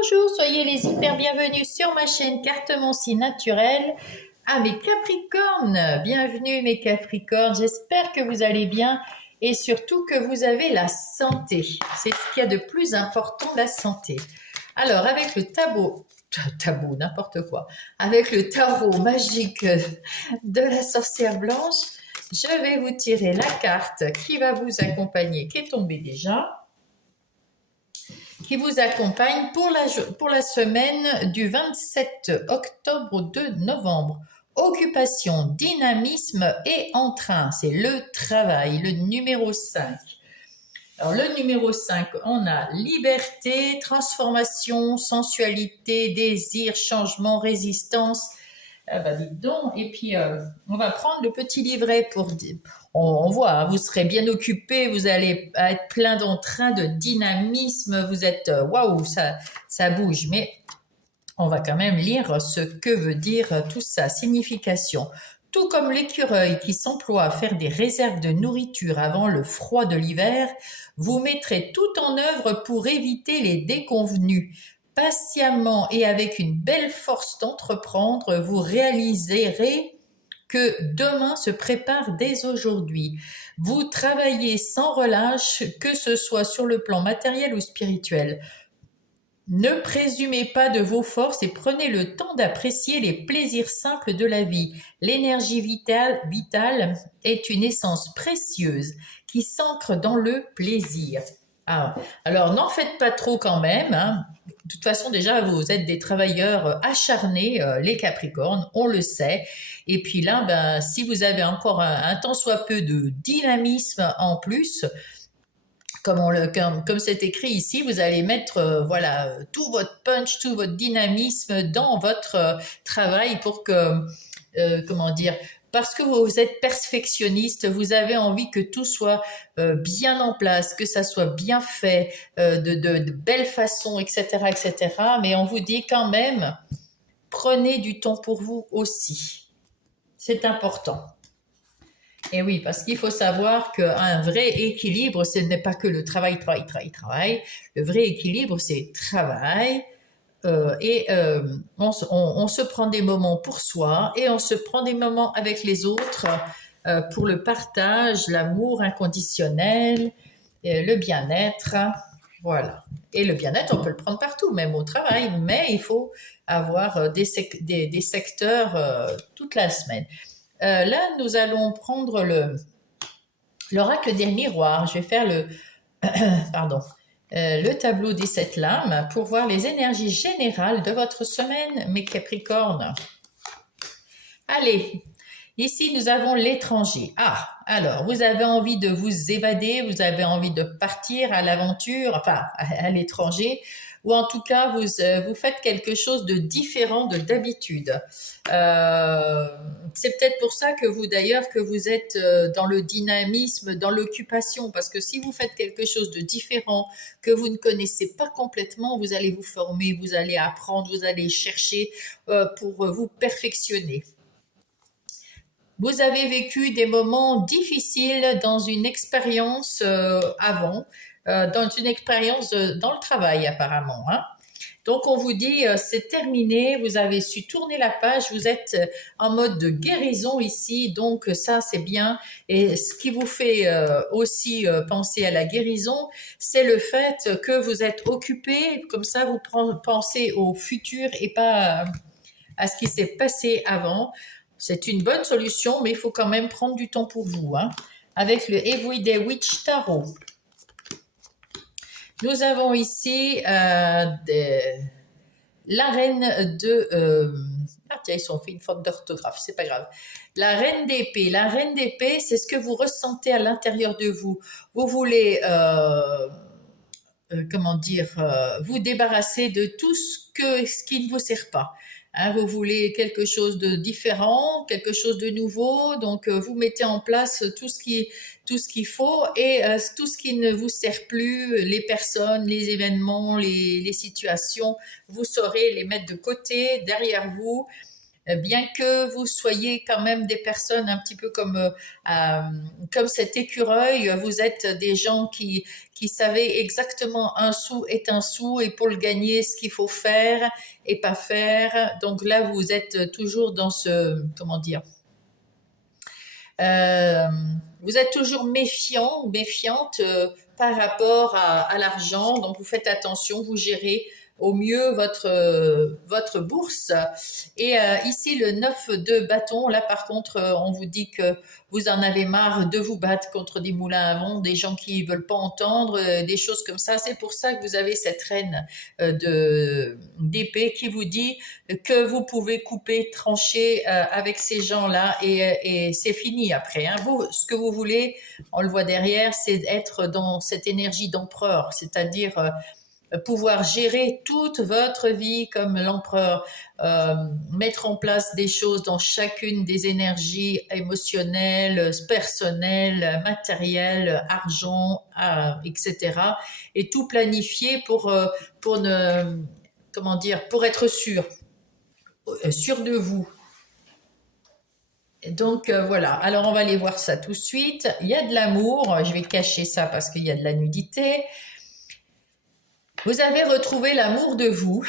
Bonjour, soyez les hyper bienvenus sur ma chaîne Cartomancie naturelle. Ah mes Capricornes, bienvenue mes Capricornes, j'espère que vous allez bien et surtout que vous avez la santé. C'est ce qu'il y a de plus important, la santé. Alors avec le tabou, n'importe quoi, avec le tarot magique de la sorcière blanche, je vais vous tirer la carte qui va vous accompagner, qui est tombée déjà, qui vous accompagne pour la semaine du 27 octobre au 2 novembre. Occupation, dynamisme et entrain, c'est le travail, le numéro 5. Alors le numéro 5, on a liberté, transformation, sensualité, désir, changement, résistance. Ah bah dites donc. Et puis, on va prendre le petit livret pour... On voit, hein, vous serez bien occupé, vous allez être plein d'entrain, de dynamisme, vous êtes... Waouh, ça bouge. Mais on va quand même lire ce que veut dire tout ça, signification. Tout comme l'écureuil qui s'emploie à faire des réserves de nourriture avant le froid de l'hiver, vous mettrez tout en œuvre pour éviter les déconvenues. Patiemment et avec une belle force d'entreprendre, vous réaliserez que demain se prépare dès aujourd'hui. Vous travaillez sans relâche, que ce soit sur le plan matériel ou spirituel. Ne présumez pas de vos forces et prenez le temps d'apprécier les plaisirs simples de la vie. L'énergie vitale est une essence précieuse qui s'ancre dans le plaisir. Alors, n'en faites pas trop quand même, hein. De toute façon, déjà, vous êtes des travailleurs acharnés, les Capricornes, on le sait. Et puis là, ben, si vous avez encore un tant soit peu de dynamisme en plus, comme c'est écrit ici, vous allez mettre voilà, tout votre punch, tout votre dynamisme dans votre travail pour que, comment dire, parce que vous êtes perfectionniste, vous avez envie que tout soit bien en place, que ça soit bien fait, de belle façon, etc., etc. Mais on vous dit quand même, prenez du temps pour vous aussi. C'est important. Et oui, parce qu'il faut savoir qu'un vrai équilibre, ce n'est pas que le travail, travail, travail, travail. Le vrai équilibre, c'est travail, on se prend des moments pour soi et on se prend des moments avec les autres pour le partage, l'amour inconditionnel, le bien-être. Voilà. Et le bien-être, on peut le prendre partout, même au travail, mais il faut avoir des secteurs toute la semaine. Là, nous allons prendre l'oracle des miroirs. Je vais faire le tableau des 7 lames pour voir les énergies générales de votre semaine, mes Capricornes. Allez, ici nous avons l'étranger. Alors, vous avez envie de vous évader, vous avez envie de partir à l'aventure, enfin à l'étranger, ou en tout cas vous faites quelque chose de différent de d'habitude. C'est peut-être pour ça que vous êtes dans le dynamisme, dans l'occupation, parce que si vous faites quelque chose de différent que vous ne connaissez pas complètement, vous allez vous former, vous allez apprendre, vous allez chercher pour vous perfectionner. Vous avez vécu des moments difficiles dans une expérience avant, dans une expérience dans le travail apparemment, hein. Donc on vous dit c'est terminé, vous avez su tourner la page, vous êtes en mode de guérison ici, donc ça c'est bien. Et ce qui vous fait aussi penser à la guérison, c'est le fait que vous êtes occupé, comme ça vous pensez au futur et pas à ce qui s'est passé avant. C'est une bonne solution, mais il faut quand même prendre du temps pour vous, hein. Avec le Everyday Witch Tarot. Nous avons ici la reine de... tiens, ils ont fait une faute d'orthographe, c'est pas grave. La reine d'épée. La reine d'épée, c'est ce que vous ressentez à l'intérieur de vous. Vous voulez... comment dire, vous débarrasser de tout ce qui ne vous sert pas. Hein, vous voulez quelque chose de différent, quelque chose de nouveau, donc vous mettez en place tout ce qu'il faut et tout ce qui ne vous sert plus, les personnes, les événements, les situations, vous saurez les mettre de côté, derrière vous. bien que vous soyez quand même des personnes un petit peu comme cet écureuil, vous êtes des gens qui savez exactement un sou est un sou et pour le gagner, ce qu'il faut faire et pas faire. Donc là, vous êtes toujours dans ce, comment dire, euh, vous êtes toujours méfiant ou méfiante par rapport à l'argent, donc vous faites attention, vous gérez au mieux votre bourse. Et ici, le 9 de bâton, là par contre, on vous dit que vous en avez marre de vous battre contre des moulins à vent, des gens qui veulent pas entendre, des choses comme ça. C'est pour ça que vous avez cette reine d'épée qui vous dit que vous pouvez couper, trancher avec ces gens-là et c'est fini après. Hein. Vous, ce que vous voulez, on le voit derrière, c'est être dans cette énergie d'empereur, c'est-à-dire pouvoir gérer toute votre vie comme l'empereur, mettre en place des choses dans chacune des énergies émotionnelles, personnelles, matérielles, argent, etc. Et tout planifier pour ne, comment dire, pour être sûr de vous. Donc voilà, alors on va aller voir ça tout de suite. Il y a de l'amour, je vais cacher ça parce qu'il y a de la nudité. Vous avez retrouvé l'amour de vous.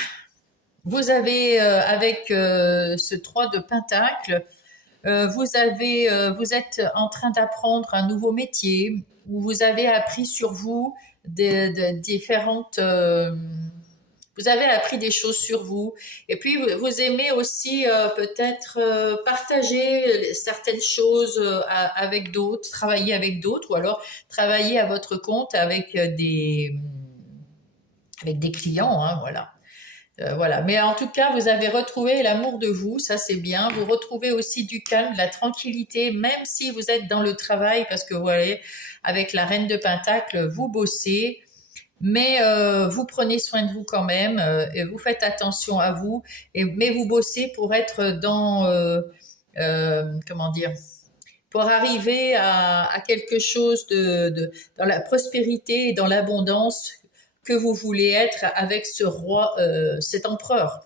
Vous avez, avec ce 3 de Pentacle, vous êtes en train d'apprendre un nouveau métier, où vous avez appris sur vous de différentes... vous avez appris des choses sur vous. Et puis, vous aimez aussi peut-être partager certaines choses avec d'autres, travailler avec d'autres, ou alors travailler à votre compte avec des clients, hein, voilà. Voilà. Mais en tout cas, vous avez retrouvé l'amour de vous, ça c'est bien. Vous retrouvez aussi du calme, de la tranquillité, même si vous êtes dans le travail, parce que vous voyez, avec la Reine de Pentacle, vous bossez, mais vous prenez soin de vous quand même, et vous faites attention à vous, mais vous bossez pour être dans, comment dire, pour arriver à quelque chose dans la prospérité et dans l'abondance que vous voulez être avec ce roi, cet empereur.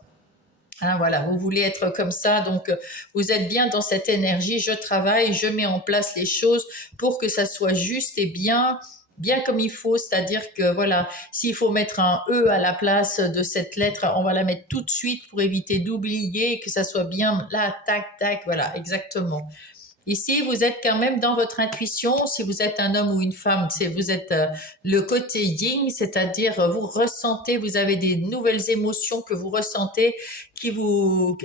Hein, voilà, vous voulez être comme ça, donc vous êtes bien dans cette énergie. Je travaille, je mets en place les choses pour que ça soit juste et bien comme il faut. C'est-à-dire que voilà, s'il faut mettre un E à la place de cette lettre, on va la mettre tout de suite pour éviter d'oublier que ça soit bien là, tac, tac, voilà, exactement. Ici, vous êtes quand même dans votre intuition. Si vous êtes un homme ou une femme, vous êtes le côté yin, c'est-à-dire vous ressentez, vous avez des nouvelles émotions que vous ressentez qui vous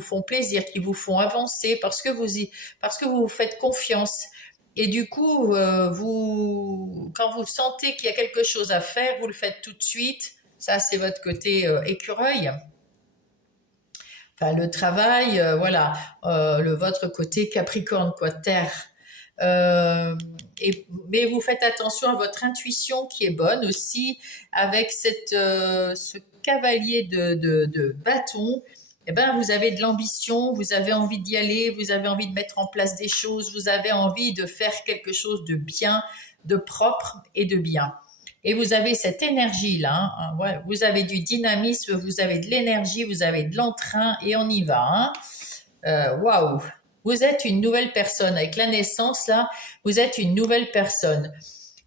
font plaisir, qui vous font avancer parce que vous vous faites confiance. Et du coup, quand vous sentez qu'il y a quelque chose à faire, vous le faites tout de suite. Ça, c'est votre côté écureuil. Enfin, le travail, voilà, votre côté Capricorne, quoi, terre. Euh, mais vous faites attention à votre intuition qui est bonne aussi, avec ce cavalier de bâton. Eh ben, vous avez de l'ambition, vous avez envie d'y aller, vous avez envie de mettre en place des choses, vous avez envie de faire quelque chose de bien, de propre et de bien. Et vous avez cette énergie-là, hein, ouais, vous avez du dynamisme, vous avez de l'énergie, vous avez de l'entrain et on y va. Hein. Waouh! Vous êtes une nouvelle personne. Avec la naissance, là, vous êtes une nouvelle personne.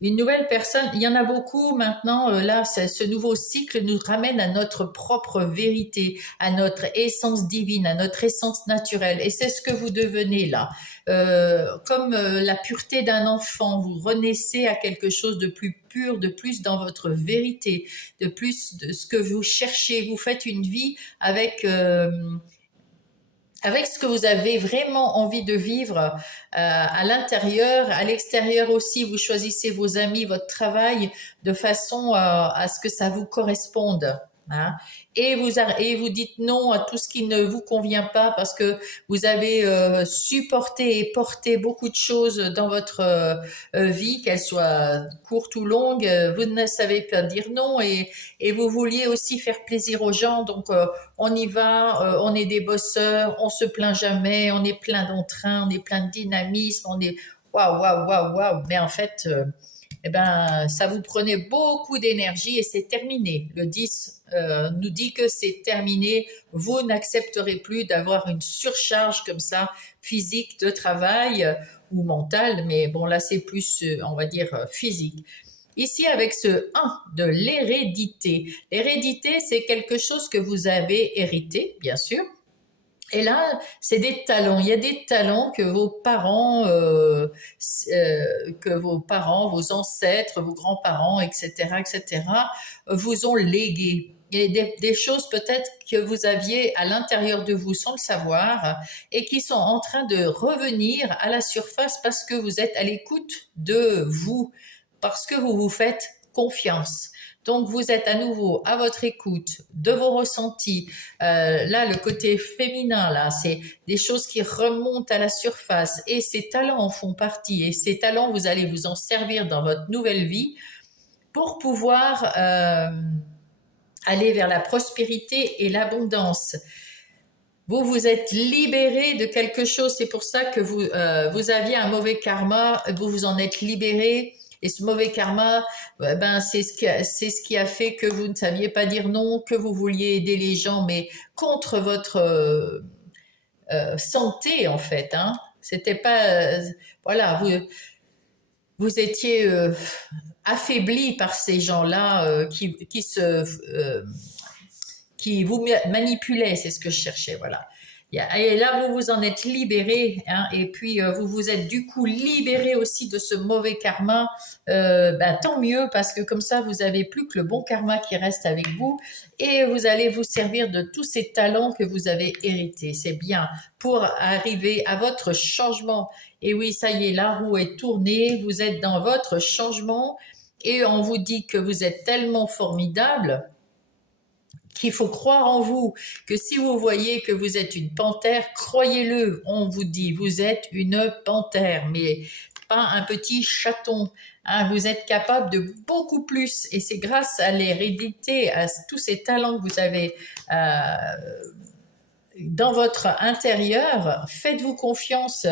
Une nouvelle personne, il y en a beaucoup maintenant, là, ce nouveau cycle nous ramène à notre propre vérité, à notre essence divine, à notre essence naturelle. Et c'est ce que vous devenez là. Comme la pureté d'un enfant, vous renaissez à quelque chose de plus pur, de plus dans votre vérité, de plus de ce que vous cherchez. Vous faites une vie avec ce que vous avez vraiment envie de vivre à l'intérieur, à l'extérieur aussi, vous choisissez vos amis, votre travail de façon à ce que ça vous corresponde. Hein. Et vous dites non à tout ce qui ne vous convient pas parce que vous avez supporté et porté beaucoup de choses dans votre vie, qu'elles soient courtes ou longues. Vous ne savez pas dire non et vous vouliez aussi faire plaisir aux gens. Donc on y va, on est des bosseurs, on se plaint jamais, on est plein d'entrain, on est plein de dynamisme, on est waouh, waouh, waouh, waouh. Mais en fait, eh ben, ça vous prenait beaucoup d'énergie et c'est terminé. Le 10 nous dit que c'est terminé. Vous n'accepterez plus d'avoir une surcharge comme ça, physique de travail ou mentale, mais bon, là, c'est plus, on va dire, physique. Ici, avec ce 1 de l'hérédité. L'hérédité, c'est quelque chose que vous avez hérité, bien sûr. Et là, c'est des talents. Il y a des talents que vos parents, vos ancêtres, vos grands-parents, etc., etc., vous ont légués. Il y a des choses peut-être que vous aviez à l'intérieur de vous sans le savoir et qui sont en train de revenir à la surface parce que vous êtes à l'écoute de vous, parce que vous vous faites confiance. Donc vous êtes à nouveau à votre écoute de vos ressentis. Là, le côté féminin, là, c'est des choses qui remontent à la surface et ces talents en font partie. Et ces talents, vous allez vous en servir dans votre nouvelle vie pour pouvoir aller vers la prospérité et l'abondance. Vous vous êtes libéré de quelque chose, c'est pour ça que vous aviez un mauvais karma, vous vous en êtes libéré. Et ce mauvais karma, ben, c'est ce qui a fait que vous ne saviez pas dire non, que vous vouliez aider les gens, mais contre votre santé, en fait. Hein. C'était pas. Voilà, vous étiez affaibli par ces gens-là qui vous manipulaient, c'est ce que je cherchais, voilà. Et là, vous vous en êtes libéré, hein, et puis vous vous êtes du coup libéré aussi de ce mauvais karma. Ben, tant mieux, parce que comme ça, vous avez plus que le bon karma qui reste avec vous, et vous allez vous servir de tous ces talents que vous avez hérités. C'est bien pour arriver à votre changement. Et oui, ça y est, la roue est tournée, vous êtes dans votre changement, et on vous dit que vous êtes tellement formidable qu'il faut croire en vous, que si vous voyez que vous êtes une panthère, croyez-le, on vous dit, vous êtes une panthère, mais pas un petit chaton. Hein, vous êtes capable de beaucoup plus, et c'est grâce à l'hérédité, à tous ces talents que vous avez dans votre intérieur. Faites-vous confiance.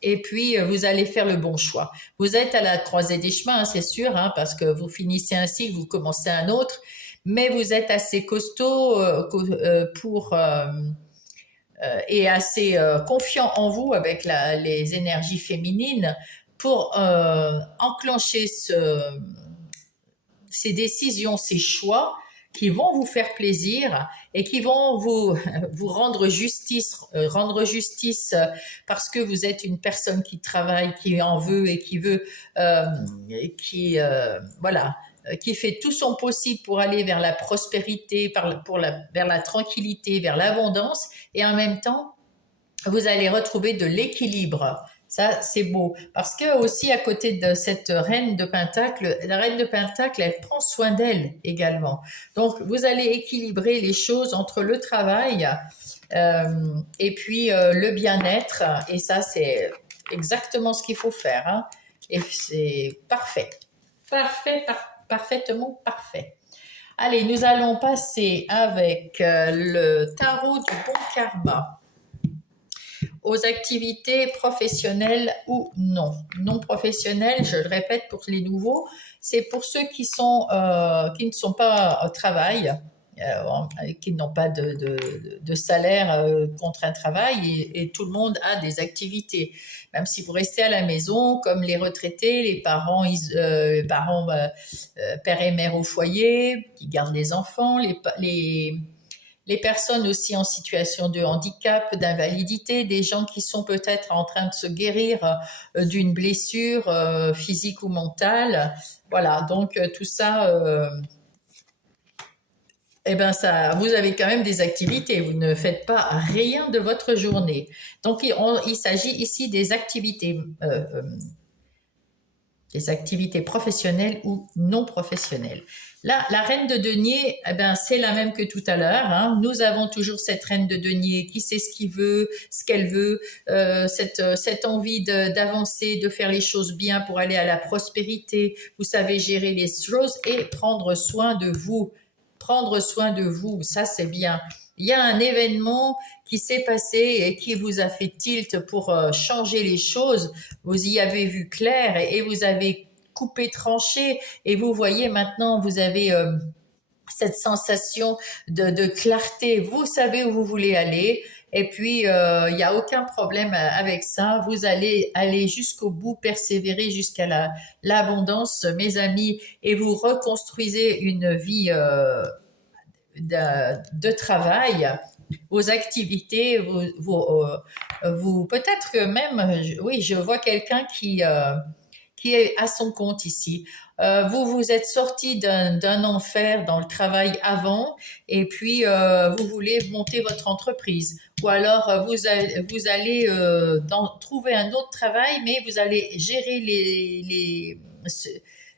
Et puis vous allez faire le bon choix. Vous êtes à la croisée des chemins, hein, c'est sûr, hein, parce que vous finissez un cycle, vous commencez un autre, mais vous êtes assez costaud et assez confiant en vous avec les énergies féminines pour enclencher ces décisions, ces choix qui vont vous faire plaisir et qui vont vous rendre justice parce que vous êtes une personne qui travaille, qui en veut et qui veut, voilà, qui fait tout son possible pour aller vers la prospérité, vers la tranquillité, vers l'abondance, et en même temps, vous allez retrouver de l'équilibre. Ça, c'est beau. Parce que aussi, à côté de cette reine de Pentacle, la reine de Pentacle, elle prend soin d'elle également. Donc, vous allez équilibrer les choses entre le travail et puis le bien-être. Et ça, c'est exactement ce qu'il faut faire. Hein. Et c'est parfait. Parfaitement parfait. Allez, nous allons passer avec le tarot du bon karma aux activités professionnelles ou non. Non professionnelles, je le répète pour les nouveaux, c'est pour ceux qui ne sont pas au travail, qui n'ont pas de salaire contre un travail, et tout le monde a des activités. Même si vous restez à la maison, comme les retraités, les parents père et mère au foyer, qui gardent les enfants, les personnes aussi en situation de handicap, d'invalidité, des gens qui sont peut-être en train de se guérir d'une blessure physique ou mentale. Voilà, donc tout ça, eh ben ça, vous avez quand même des activités. Vous ne faites pas rien de votre journée. Donc il s'agit ici des activités professionnelles ou non professionnelles. Là, la reine de denier, eh ben, c'est la même que tout à l'heure. Hein. Nous avons toujours cette reine de denier qui sait ce qu'elle veut, cette envie d'avancer, de faire les choses bien pour aller à la prospérité. Vous savez gérer les choses et prendre soin de vous. Prendre soin de vous, ça c'est bien. Il y a un événement qui s'est passé et qui vous a fait tilt pour changer les choses. Vous y avez vu clair et vous avez coupé, tranché, et vous voyez maintenant, vous avez cette sensation de clarté, vous savez où vous voulez aller, et puis il n'y a aucun problème avec ça, vous allez aller jusqu'au bout, persévérer jusqu'à l'abondance, mes amis, et vous reconstruisez une vie de travail, vos activités, vous peut-être que même, oui, je vois quelqu'un qui est à son compte ici. Vous vous êtes sorti d'un enfer dans le travail avant et puis vous voulez monter votre entreprise. Ou alors vous allez trouver un autre travail, mais vous allez gérer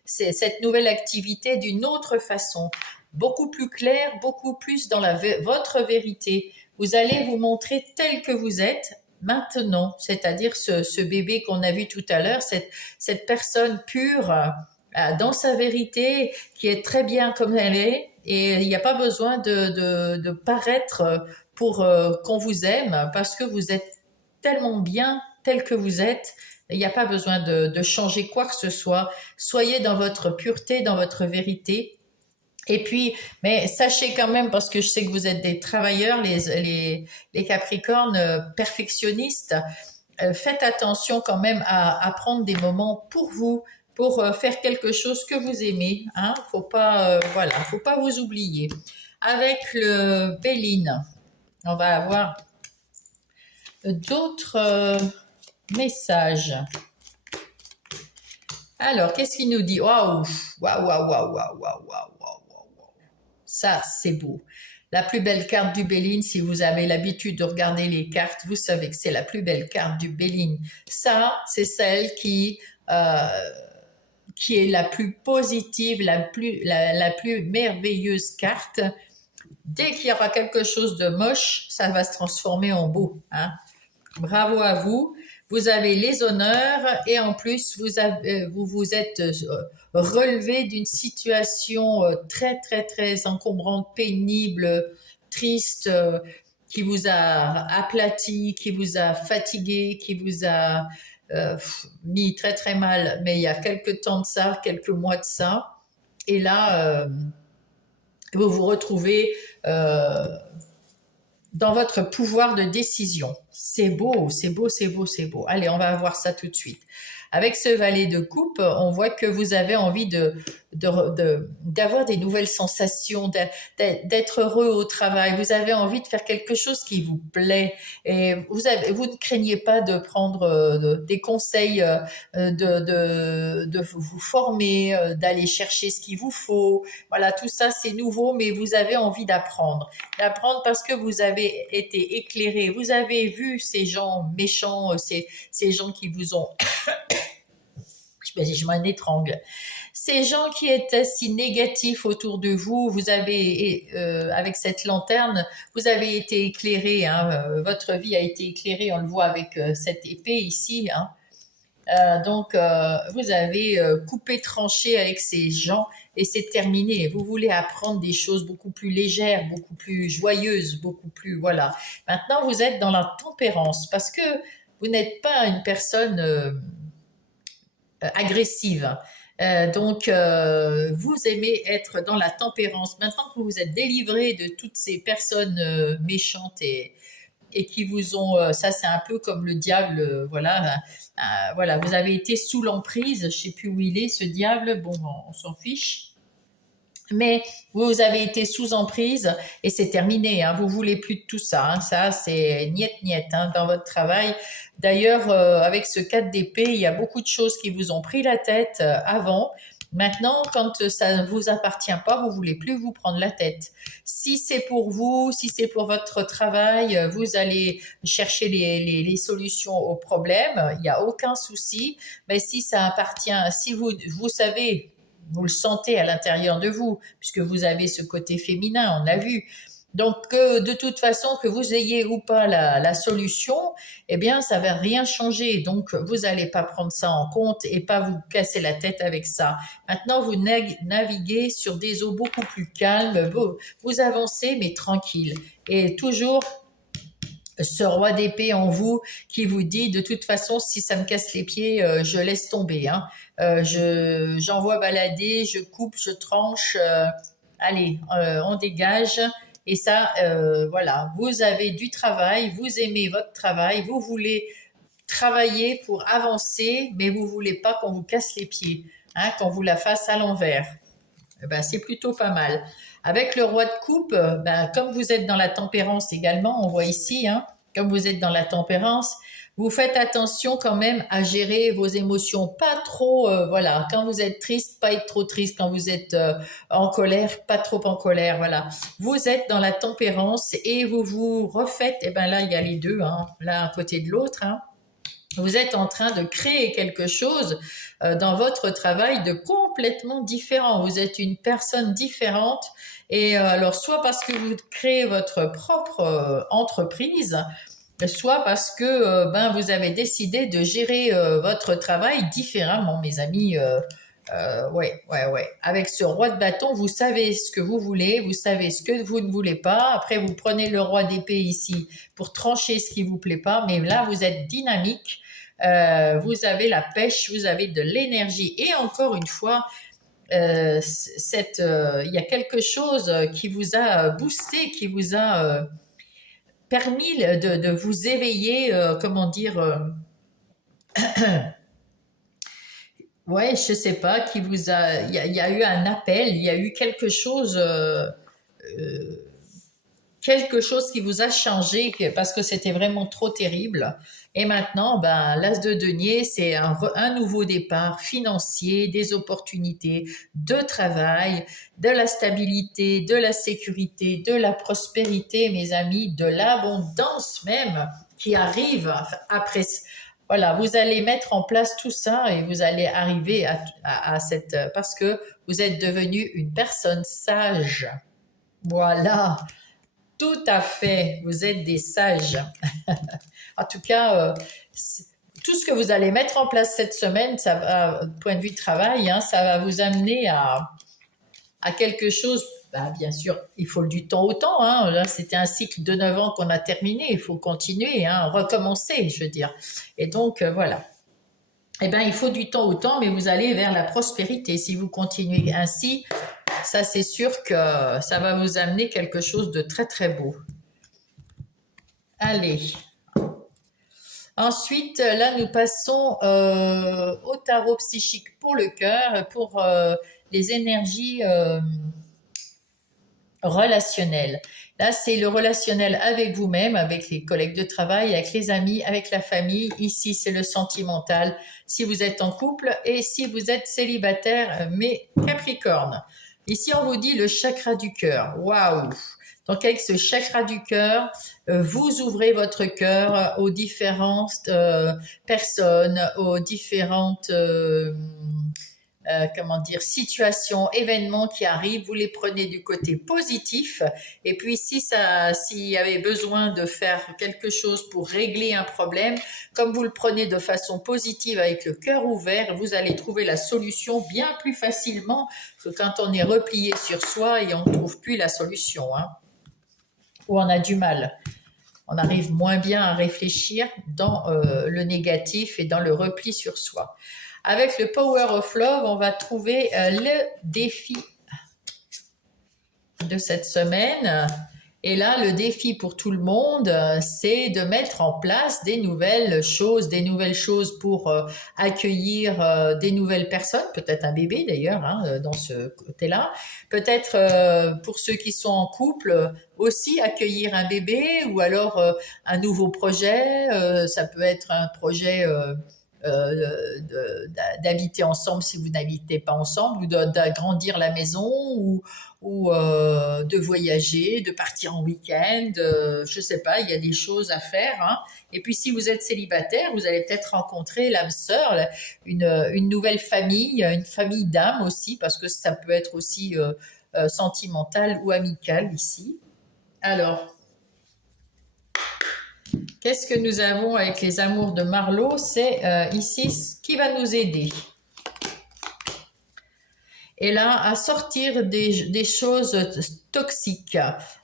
cette nouvelle activité d'une autre façon, beaucoup plus claire, beaucoup plus dans votre vérité. Vous allez vous montrer tel que vous êtes maintenant, c'est-à-dire ce bébé qu'on a vu tout à l'heure, cette personne pure dans sa vérité, qui est très bien comme elle est, et il n'y a pas besoin de paraître pour qu'on vous aime, parce que vous êtes tellement bien tel que vous êtes. Il n'y a pas besoin de changer quoi que ce soit. Soyez dans votre pureté, dans votre vérité. Et puis, mais sachez quand même, parce que je sais que vous êtes des travailleurs, les Capricornes perfectionnistes, faites attention quand même à prendre des moments pour vous, pour faire quelque chose que vous aimez. Hein. Faut pas, voilà, faut pas vous oublier. Avec le Béline, on va avoir d'autres messages. Alors, qu'est-ce qu'il nous dit? Waouh, waouh, waouh, waouh, waouh, waouh, waouh. Ça, c'est beau. La plus belle carte du Béline, si vous avez l'habitude de regarder les cartes, vous savez que c'est la plus belle carte du Béline. Ça, c'est celle qui est la plus positive, la plus merveilleuse carte. Dès qu'il y aura quelque chose de moche, ça va se transformer en beau. Hein. Bravo à vous. Vous avez les honneurs et en plus, vous vous êtes relevé d'une situation très, très, très encombrante, pénible, triste, qui vous a aplati, qui vous a fatigué, qui vous a mis très, très mal. Mais il y a quelques temps de ça, quelques mois de ça. Et là, vous vous retrouvez dans votre pouvoir de décision. C'est beau, c'est beau, c'est beau, c'est beau. Allez, on va voir ça tout de suite. Avec ce valet de coupe, on voit que vous avez envie d'avoir des nouvelles sensations, d'être heureux au travail. Vous avez envie de faire quelque chose qui vous plaît. Et vous ne craignez pas de prendre des conseils, de vous former, d'aller chercher ce qu'il vous faut. Voilà, tout ça, c'est nouveau, mais vous avez envie d'apprendre. D'apprendre parce que vous avez été éclairé. Vous avez vu ces gens méchants, ces gens qui vous ont... je m'en étrangle. Ces gens qui étaient si négatifs autour de vous, vous avez, avec cette lanterne, vous avez été éclairé. Hein, votre vie a été éclairée, on le voit avec cette épée ici. Hein. Donc, vous avez coupé, tranché avec ces gens et c'est terminé. Vous voulez apprendre des choses beaucoup plus légères, beaucoup plus joyeuses, beaucoup plus... Voilà. Maintenant, vous êtes dans la tempérance parce que vous n'êtes pas une personne agressive. Donc, vous aimez être dans la tempérance. Maintenant que vous vous êtes délivré de toutes ces personnes méchantes et qui vous ont, ça c'est un peu comme le diable, voilà, voilà, vous avez été sous l'emprise, je ne sais plus où il est ce diable, bon, on s'en fiche. Mais vous avez été sous emprise et c'est terminé. Hein, vous voulez plus de tout ça. Hein, ça, c'est niet niet hein, dans votre travail. D'ailleurs, avec ce 4 d'épée, il y a beaucoup de choses qui vous ont pris la tête avant. Maintenant, quand ça ne vous appartient pas, vous voulez plus vous prendre la tête. Si c'est pour vous, si c'est pour votre travail, vous allez chercher les solutions aux problèmes. Il n'y a aucun souci. Mais si ça appartient, si vous savez, vous le sentez à l'intérieur de vous, puisque vous avez ce côté féminin, on l'a vu. Donc, de toute façon, que vous ayez ou pas la solution, eh bien, ça va rien changer. Donc, vous n'allez pas prendre ça en compte et pas vous casser la tête avec ça. Maintenant, vous naviguez sur des eaux beaucoup plus calmes. Vous avancez, mais tranquille. Et toujours ce roi d'épée en vous qui vous dit de toute façon si ça me casse les pieds je laisse tomber hein. J'envoie balader, je coupe, je tranche, allez on dégage et ça voilà, vous avez du travail, vous aimez votre travail, vous voulez travailler pour avancer mais vous voulez pas qu'on vous casse les pieds hein, qu'on vous la fasse à l'envers. Eh ben, c'est plutôt pas mal. Avec le roi de coupe, ben, comme vous êtes dans la tempérance également, on voit ici, hein, comme vous êtes dans la tempérance, vous faites attention quand même à gérer vos émotions. Pas trop, voilà, quand vous êtes triste, pas être trop triste. Quand vous êtes en colère, pas trop en colère, voilà. Vous êtes dans la tempérance et vous vous refaites, et ben là, il y a les deux, hein, l'un à côté de l'autre, hein. Vous êtes en train de créer quelque chose dans votre travail de complètement différent. Vous êtes une personne différente et alors soit parce que vous créez votre propre entreprise, soit parce que ben vous avez décidé de gérer votre travail différemment, mes amis. Ouais, ouais, ouais. Avec ce roi de bâton, vous savez ce que vous voulez, vous savez ce que vous ne voulez pas. Après, vous prenez le roi d'épée ici pour trancher ce qui vous plaît pas. Mais là, vous êtes dynamique, vous avez la pêche, vous avez de l'énergie. Et encore une fois, il y a quelque chose qui vous a boosté, qui vous a permis de vous éveiller, comment dire. Ouais, je sais pas, qui vous a, il y a eu un appel, il y a eu quelque chose qui vous a changé parce que c'était vraiment trop terrible. Et maintenant, ben, l'as de denier, c'est un nouveau départ financier, des opportunités de travail, de la stabilité, de la sécurité, de la prospérité, mes amis, de l'abondance même qui arrive après. Voilà, vous allez mettre en place tout ça et vous allez arriver à cette... Parce que vous êtes devenu une personne sage. Voilà, tout à fait, vous êtes des sages. En tout cas, tout ce que vous allez mettre en place cette semaine, ça va, point de vue de travail, hein, ça va vous amener à quelque chose. Bah, bien sûr, il faut du temps au temps. Hein. Là, c'était un cycle de 9 ans qu'on a terminé. Il faut continuer, hein, recommencer, je veux dire. Et donc, voilà. Eh bien, il faut du temps au temps, mais vous allez vers la prospérité. Si vous continuez ainsi, ça, c'est sûr que ça va vous amener quelque chose de très, très beau. Allez. Ensuite, là, nous passons au tarot psychique pour le cœur, pour les énergies relationnelles. Là, c'est le relationnel avec vous-même, avec les collègues de travail, avec les amis, avec la famille. Ici, c'est le sentimental si vous êtes en couple et si vous êtes célibataire, mais Capricorne. Ici, on vous dit le chakra du cœur. Waouh! Donc, avec ce chakra du cœur, vous ouvrez votre cœur aux différentes personnes, aux différentes comment dire, situations, événements qui arrivent, vous les prenez du côté positif. Et puis, s'il y avait besoin de faire quelque chose pour régler un problème, comme vous le prenez de façon positive avec le cœur ouvert, vous allez trouver la solution bien plus facilement que quand on est replié sur soi et on ne trouve plus la solution, hein, ou on a du mal. On arrive moins bien à réfléchir dans le négatif et dans le repli sur soi. Avec le Power of Love, on va trouver le défi de cette semaine. Et là, le défi pour tout le monde, c'est de mettre en place des nouvelles choses pour accueillir des nouvelles personnes, peut-être un bébé d'ailleurs, hein, dans ce côté-là. Peut-être pour ceux qui sont en couple, aussi accueillir un bébé ou alors un nouveau projet. Ça peut être un projet d'habiter ensemble si vous n'habitez pas ensemble, ou d'agrandir la maison, ou de voyager, de partir en week-end, je sais pas, il y a des choses à faire. Hein. Et puis si vous êtes célibataire, vous allez peut-être rencontrer l'âme sœur, une nouvelle famille, une famille d'âme aussi, parce que ça peut être aussi sentimental ou amical ici. Alors, qu'est-ce que nous avons avec les amours de Marlowe? C'est ici ce qui va nous aider. et là, à sortir des choses toxiques.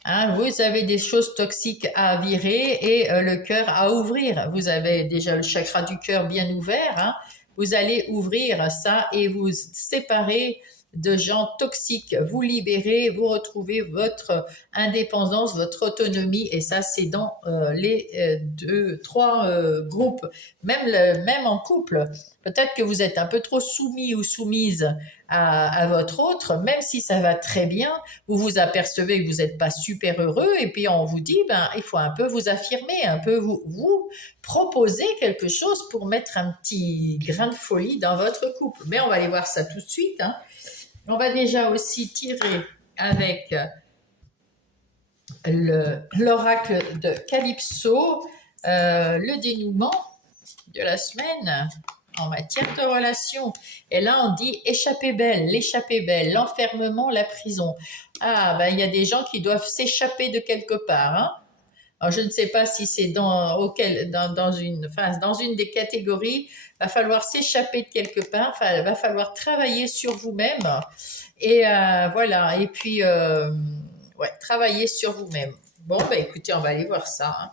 Hein. Vous avez des choses toxiques à virer et le cœur à ouvrir. Vous avez déjà le chakra du cœur bien ouvert. Hein. Vous allez ouvrir ça et vous séparer de gens toxiques, vous libérez, vous retrouvez votre indépendance, votre autonomie, et ça c'est dans les deux, trois groupes, même en couple. Peut-être que vous êtes un peu trop soumis ou soumise à votre autre, même si ça va très bien, vous vous apercevez que vous n'êtes pas super heureux, et puis on vous dit, ben, il faut un peu vous affirmer, un peu vous proposer quelque chose pour mettre un petit grain de folie dans votre couple. Mais on va aller voir ça tout de suite, hein. On va déjà aussi tirer avec l'oracle de Calypso, le dénouement de la semaine en matière de relation. Et là, on dit échapper belle, l'échapper belle, l'enfermement, la prison. Ah, ben, il y a des gens qui doivent s'échapper de quelque part, hein. Alors, je ne sais pas si c'est dans une des catégories, va falloir s'échapper de quelque part, enfin, va falloir travailler sur vous-même et voilà. Et puis, ouais, travailler sur vous-même. Bon, ben écoutez, on va aller voir ça, hein.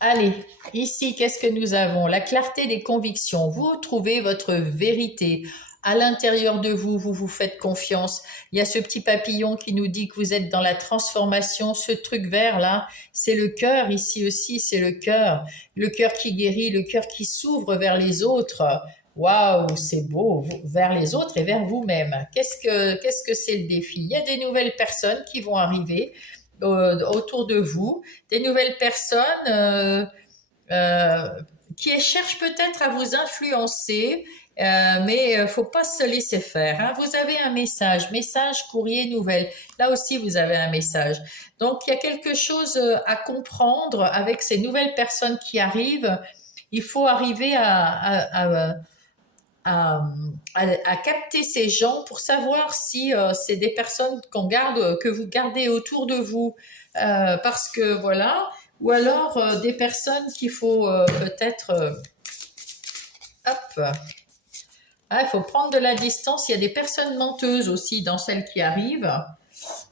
Allez, ici, qu'est-ce que nous avons? La clarté des convictions. Vous trouvez votre vérité. À l'intérieur de vous, vous vous faites confiance. Il y a ce petit papillon qui nous dit que vous êtes dans la transformation. Ce truc vert là, c'est le cœur. Ici aussi, c'est le cœur. Le cœur qui guérit, le cœur qui s'ouvre vers les autres. Waouh, c'est beau, vers les autres et vers vous-même. Qu'est-ce que c'est le défi? Il y a des nouvelles personnes qui vont arriver autour de vous, des nouvelles personnes euh, qui cherchent peut-être à vous influencer, mais il ne faut pas se laisser faire, hein. Vous avez un message, courrier, nouvelle. Là aussi, vous avez un message. Donc, il y a quelque chose à comprendre avec ces nouvelles personnes qui arrivent. Il faut arriver à capter ces gens pour savoir si c'est des personnes que vous gardez autour de vous, parce que voilà, ou alors des personnes qu'il faut peut-être, hop, il faut prendre de la distance. Il y a des personnes menteuses aussi dans celles qui arrivent,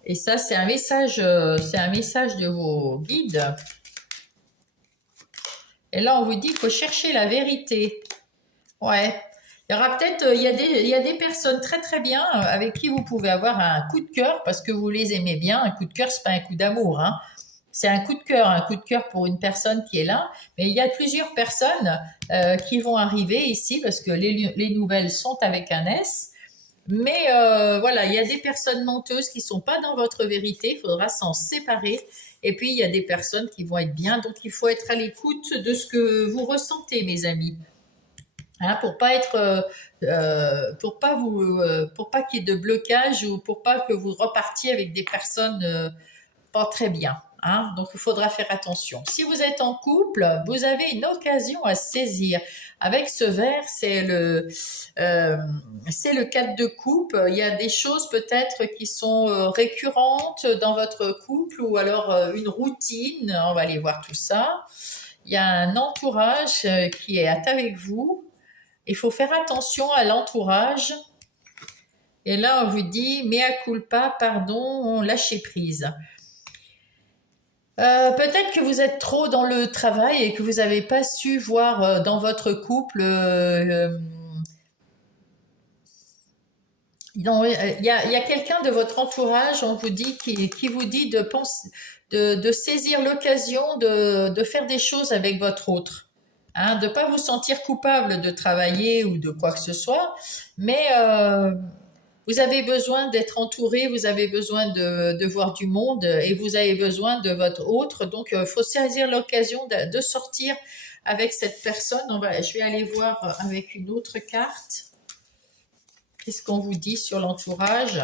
et ça c'est un message de vos guides. Et là on vous dit qu'il faut chercher la vérité. Ouais. Il y aura peut-être, il y a des personnes très très bien avec qui vous pouvez avoir un coup de cœur parce que vous les aimez bien. Un coup de cœur, c'est pas un coup d'amour, hein. C'est un coup de cœur pour une personne qui est là. Mais il y a plusieurs personnes qui vont arriver ici parce que les nouvelles sont avec un S. Mais voilà, il y a des personnes menteuses qui sont pas dans votre vérité. Il faudra s'en séparer. Et puis il y a des personnes qui vont être bien. Donc il faut être à l'écoute de ce que vous ressentez, mes amis. Hein, pour pas qu'il y ait de blocage ou pour pas que vous repartiez avec des personnes pas très bien. Hein. Donc il faudra faire attention. Si vous êtes en couple, vous avez une occasion à saisir. Avec ce verre, c'est le cadre de coupe. Il y a des choses peut-être qui sont récurrentes dans votre couple ou alors une routine. On va aller voir tout ça. Il y a un entourage qui est avec vous. Il faut faire attention à l'entourage. Et là, on vous dit, mea culpa, pardon, lâchez prise. Peut-être que vous êtes trop dans le travail et que vous n'avez pas su voir dans votre couple. Il y a quelqu'un de votre entourage, on vous dit, qui vous dit de saisir l'occasion de faire des choses avec votre autre. Hein, de ne pas vous sentir coupable de travailler ou de quoi que ce soit, mais vous avez besoin d'être entouré, vous avez besoin de voir du monde et vous avez besoin de votre autre. Donc, il faut saisir l'occasion de sortir avec cette personne. Je vais aller voir avec une autre carte. Qu'est-ce qu'on vous dit sur l'entourage?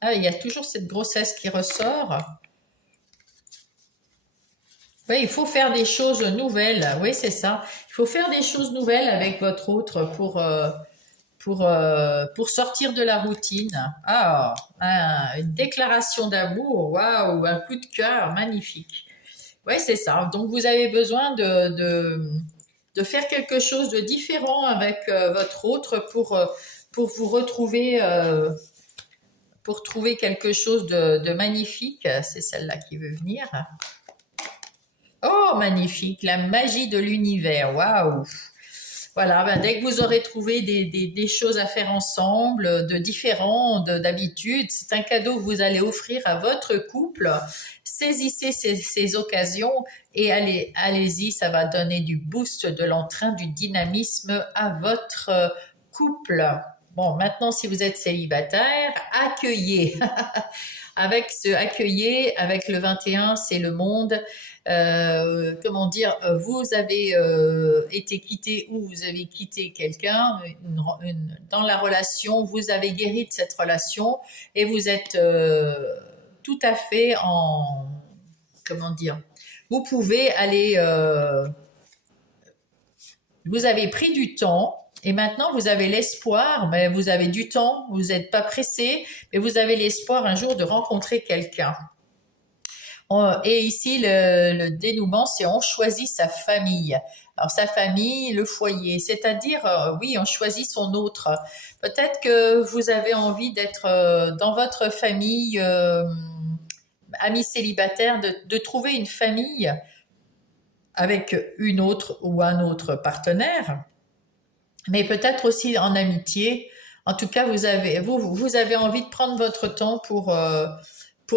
Ah, il y a toujours cette grossesse qui ressort. Oui, il faut faire des choses nouvelles. Oui, c'est ça. Il faut faire des choses nouvelles avec votre autre pour sortir de la routine. Ah, une déclaration d'amour. Waouh, un coup de cœur magnifique. Oui, c'est ça. Donc, vous avez besoin de faire quelque chose de différent avec votre autre pour vous retrouver, pour trouver quelque chose de magnifique. C'est celle-là qui veut venir. Oh, magnifique, la magie de l'univers, waouh! Voilà, ben, dès que vous aurez trouvé des choses à faire ensemble, de différents d'habitude, c'est un cadeau que vous allez offrir à votre couple. Saisissez ces occasions et allez-y, ça va donner du boost, de l'entrain, du dynamisme à votre couple. Bon, maintenant, si vous êtes célibataire, accueillez. Avec le 21, c'est le monde. Comment dire, vous avez été quitté ou vous avez quitté quelqu'un dans la relation, vous avez guéri de cette relation et vous êtes tout à fait en, comment dire, vous pouvez aller, vous avez pris du temps. Et maintenant, vous avez l'espoir, mais vous avez du temps, vous n'êtes pas pressé, mais vous avez l'espoir un jour de rencontrer quelqu'un. Et ici, le dénouement, c'est on choisit sa famille. Alors, sa famille, le foyer, c'est-à-dire, oui, on choisit son autre. Peut-être que vous avez envie d'être dans votre famille, amis célibataires, de trouver une famille avec une autre ou un autre partenaire, mais peut-être aussi en amitié. En tout cas, vous avez envie de prendre votre temps pour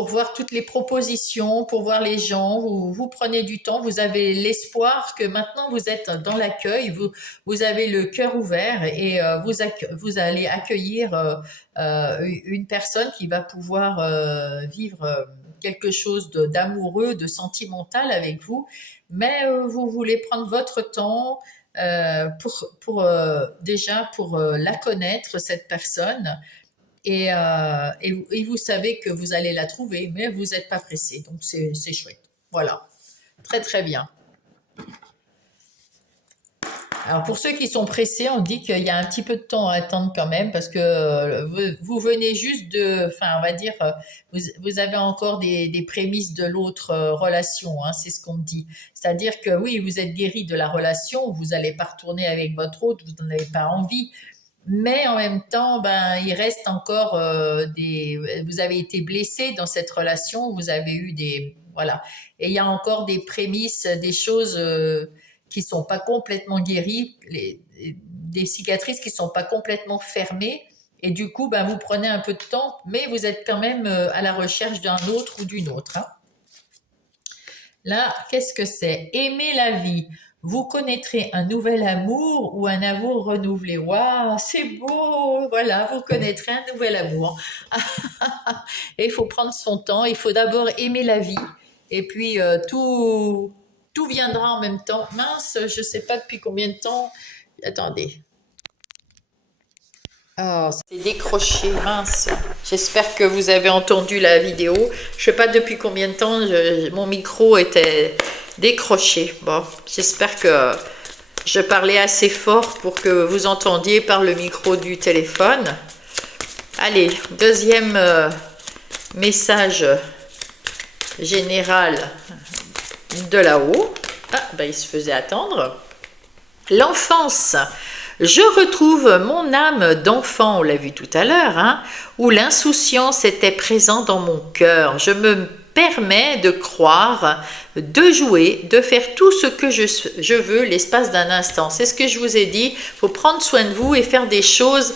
voir toutes les propositions, pour voir les gens. Vous prenez du temps, vous avez l'espoir que maintenant vous êtes dans l'accueil, vous avez le cœur ouvert et vous allez accueillir une personne qui va pouvoir vivre quelque chose d'amoureux, de sentimental avec vous. Mais vous voulez prendre votre temps déjà pour la connaître, cette personne, et vous savez que vous allez la trouver, mais vous n'êtes pas pressé, donc c'est chouette. Voilà, très très bien. Alors pour ceux qui sont pressés, on dit qu'il y a un petit peu de temps à attendre quand même parce que vous venez juste enfin on va dire, vous avez encore des prémices de l'autre relation, hein, c'est ce qu'on me dit. C'est-à-dire que oui, vous êtes guéri de la relation, vous n'allez pas retourner avec votre autre, vous n'en avez pas envie, mais en même temps, ben il reste encore vous avez été blessé dans cette relation, vous avez eu voilà, et il y a encore des prémices, des choses qui sont pas complètement guéries, des cicatrices qui sont pas complètement fermées, et du coup, ben, vous prenez un peu de temps, mais vous êtes quand même à la recherche d'un autre ou d'une autre. Hein. Là, qu'est-ce que c'est? Aimer la vie. Vous connaîtrez un nouvel amour ou un amour renouvelé. Waouh, c'est beau! Voilà, vous connaîtrez un nouvel amour. Et il faut prendre son temps. Il faut d'abord aimer la vie. Et puis, tout viendra en même temps. Mince, je ne sais pas depuis combien de temps. Attendez. Oh, c'est décroché, mince. J'espère que vous avez entendu la vidéo. Je ne sais pas depuis combien de temps mon micro était décroché. Bon, j'espère que je parlais assez fort pour que vous entendiez par le micro du téléphone. Allez, deuxième message général de là-haut. Ah, ben il se faisait attendre. L'enfance. Je retrouve mon âme d'enfant, on l'a vu tout à l'heure, hein, où l'insouciance était présente dans mon cœur. Je me permets de croire, de jouer, de faire tout ce que je veux l'espace d'un instant. C'est ce que je vous ai dit, il faut prendre soin de vous et faire des choses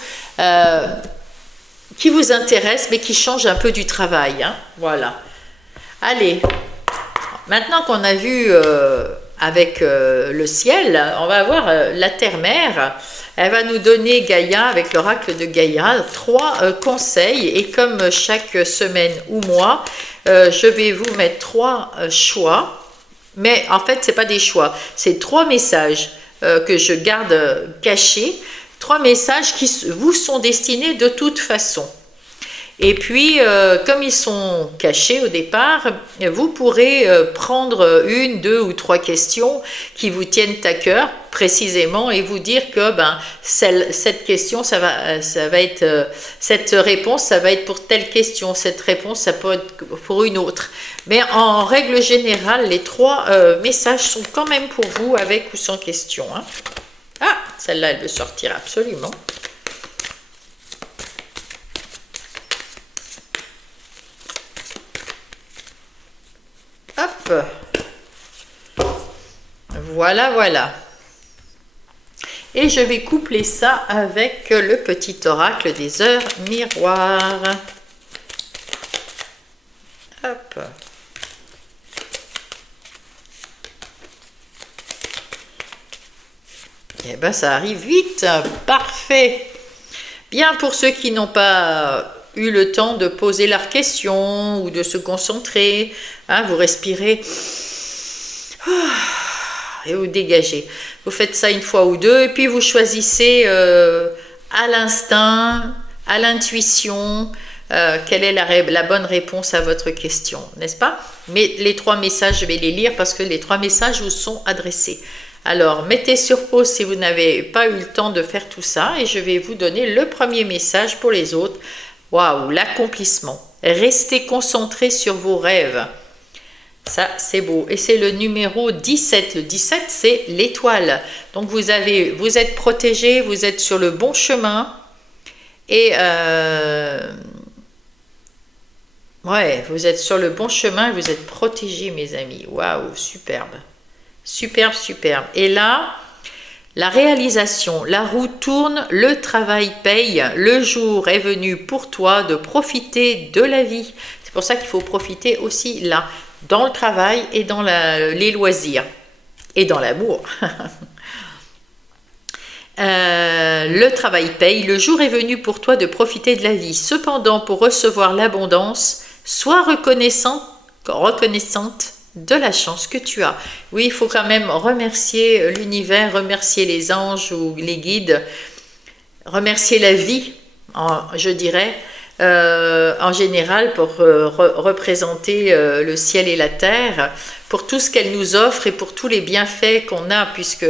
qui vous intéressent, mais qui changent un peu du travail. Hein. Voilà. Allez, maintenant qu'on a vu avec le ciel, on va voir la terre-mère. Elle va nous donner, Gaïa, avec l'oracle de Gaïa, 3 conseils. Et comme chaque semaine ou mois, je vais vous mettre 3 choix. Mais en fait, ce n'est pas des choix. C'est 3 messages que je garde cachés. 3 messages qui vous sont destinés de toute façon. Et puis, comme ils sont cachés au départ, vous pourrez prendre 1, 2 ou 3 questions qui vous tiennent à cœur précisément et vous dire que cette question, ça va être cette réponse, ça va être pour telle question, cette réponse, ça peut être pour une autre. Mais en règle générale, les 3 messages sont quand même pour vous, avec ou sans question. Hein. Ah, celle-là, elle veut sortir absolument. Hop. Voilà, voilà. Et je vais coupler ça avec le petit oracle des heures miroirs. Hop. Et ben ça arrive vite. Parfait. Bien, pour ceux qui n'ont pas eu le temps de poser leurs questions ou de se concentrer, hein, vous respirez et vous dégagez. Vous faites ça une fois ou deux et puis vous choisissez à l'instinct, à l'intuition, quelle est la bonne réponse à votre question, n'est-ce pas? Mais les 3 messages, je vais les lire parce que les 3 messages vous sont adressés. Alors, mettez sur pause si vous n'avez pas eu le temps de faire tout ça et je vais vous donner le premier message pour les autres. Waouh, l'accomplissement. Restez concentrés sur vos rêves. Ça, c'est beau. Et c'est le numéro 17. Le 17, c'est l'étoile. Donc, vous êtes protégé, vous êtes sur le bon chemin. Et ouais, vous êtes sur le bon chemin et vous êtes protégé, mes amis. Waouh, superbe. Superbe, superbe. Et là, la réalisation, la roue tourne, le travail paye, le jour est venu pour toi de profiter de la vie. C'est pour ça qu'il faut profiter aussi là, dans le travail et dans les loisirs et dans l'amour. Le travail paye, le jour est venu pour toi de profiter de la vie. Cependant, pour recevoir l'abondance, sois reconnaissante de la chance que tu as. Oui, il faut quand même remercier l'univers, remercier les anges ou les guides, remercier la vie, je dirais, en général pour représenter le ciel et la terre, pour tout ce qu'elle nous offre et pour tous les bienfaits qu'on a, puisque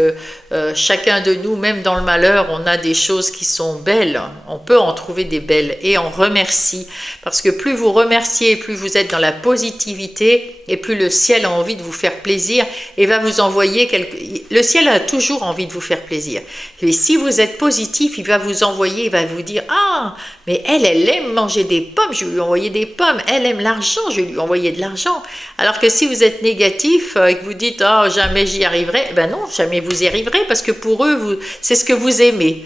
chacun de nous, même dans le malheur, on a des choses qui sont belles, on peut en trouver des belles et on remercie, parce que plus vous remerciez, plus vous êtes dans la positivité et plus le ciel a envie de vous faire plaisir et va vous envoyer le ciel a toujours envie de vous faire plaisir. Et si vous êtes positif, il va vous envoyer, il va vous dire: ah, mais elle aime manger des pommes, je vais lui envoyer des pommes, elle aime l'argent, je vais lui envoyer de l'argent. Alors que si vous êtes négatif et que vous dites: oh, jamais j'y arriverai, ben non, jamais vous y arriverez, parce que pour eux, c'est ce que vous aimez.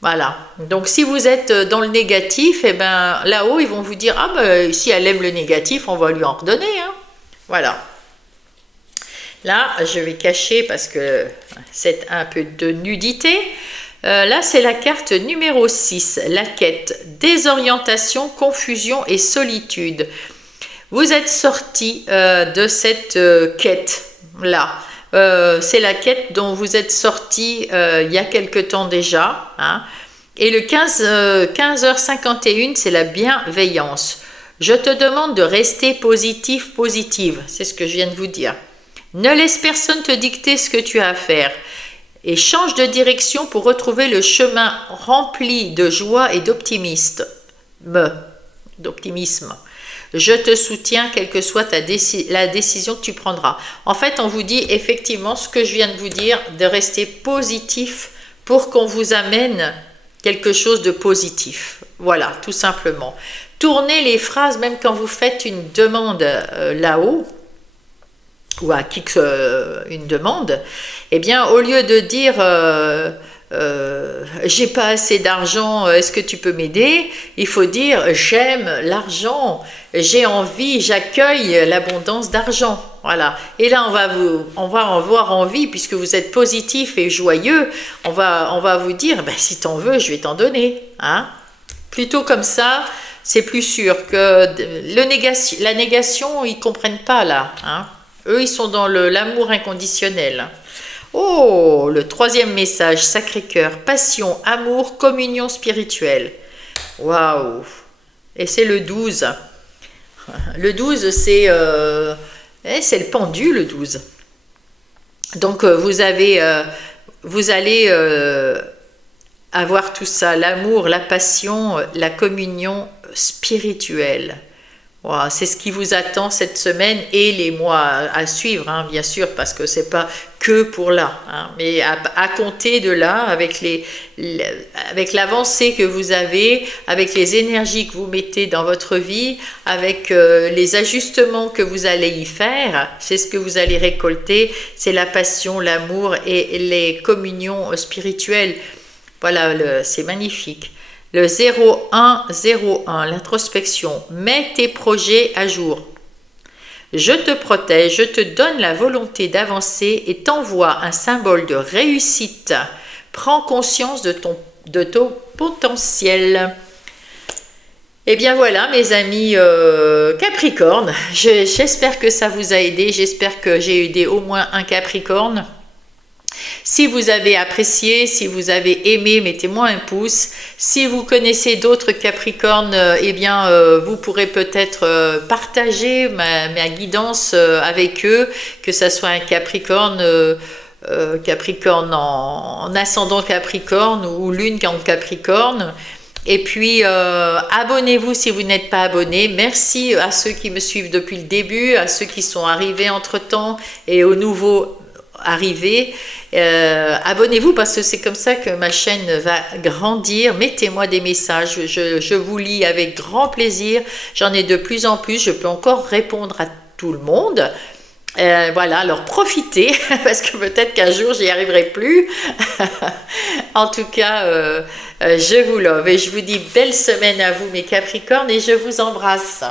Voilà. Donc si vous êtes dans le négatif, et ben là-haut, ils vont vous dire: ah ben si elle aime le négatif, on va lui en redonner. Hein. Voilà. Là, je vais cacher parce que c'est un peu de nudité. Là, c'est la carte numéro 6, la quête, désorientation, confusion et solitude. Vous êtes sorti de cette quête-là. C'est la quête dont vous êtes sorti il y a quelque temps déjà. Hein. Et le 15h51, c'est la bienveillance. Je te demande de rester positif, positive. C'est ce que je viens de vous dire. Ne laisse personne te dicter ce que tu as à faire. Et change de direction pour retrouver le chemin rempli de joie et d'optimisme. Je te soutiens, quelle que soit la décision que tu prendras. En fait, on vous dit effectivement ce que je viens de vous dire, de rester positif pour qu'on vous amène quelque chose de positif. Voilà, tout simplement. Tournez les phrases, même quand vous faites une demande là-haut, ou à qui que une demande, eh bien, au lieu de dire j'ai pas assez d'argent, est-ce que tu peux m'aider? Il faut dire: j'aime l'argent, j'ai envie, j'accueille l'abondance d'argent. Voilà. Et là, on va en avoir envie, puisque vous êtes positif et joyeux, on va vous dire: ben, si t'en veux, je vais t'en donner. Hein? Plutôt comme ça, c'est plus sûr que la négation, ils comprennent pas là. Hein? Eux, ils sont dans l'amour inconditionnel. Oh, le 3e message, Sacré-Cœur, passion, amour, communion spirituelle. Waouh! Et c'est le 12. Le 12, c'est le pendu, le 12. Donc, vous allez avoir tout ça, l'amour, la passion, la communion spirituelle. Wow, c'est ce qui vous attend cette semaine et les mois à suivre, hein, bien sûr, parce que c'est pas que pour là, hein, mais à compter de là, avec l'avancée que vous avez, avec les énergies que vous mettez dans votre vie, avec les ajustements que vous allez y faire, c'est ce que vous allez récolter, c'est la passion, l'amour et les communions spirituelles. Voilà, c'est magnifique. Le 0101, l'introspection. Mets tes projets à jour. Je te protège, je te donne la volonté d'avancer et t'envoie un symbole de réussite. Prends conscience de ton potentiel. Et bien voilà mes amis Capricorne, j'espère que ça vous a aidé, j'espère que j'ai aidé au moins un Capricorne. Si vous avez apprécié, si vous avez aimé, mettez-moi un pouce. Si vous connaissez d'autres Capricornes, eh bien, vous pourrez peut-être partager ma guidance avec eux, que ça soit un Capricorne, Capricorne en ascendant Capricorne ou lune en Capricorne. Et puis, abonnez-vous si vous n'êtes pas abonné. Merci à ceux qui me suivent depuis le début, à ceux qui sont arrivés entre-temps et aux nouveaux arrivés. Abonnez-vous parce que c'est comme ça que ma chaîne va grandir. Mettez-moi des messages, je vous lis avec grand plaisir. J'en ai de plus en plus, je peux encore répondre à tout le monde. Voilà, alors profitez parce que peut-être qu'un jour j'y arriverai plus. En tout cas, je vous love et je vous dis belle semaine à vous mes Capricornes et je vous embrasse.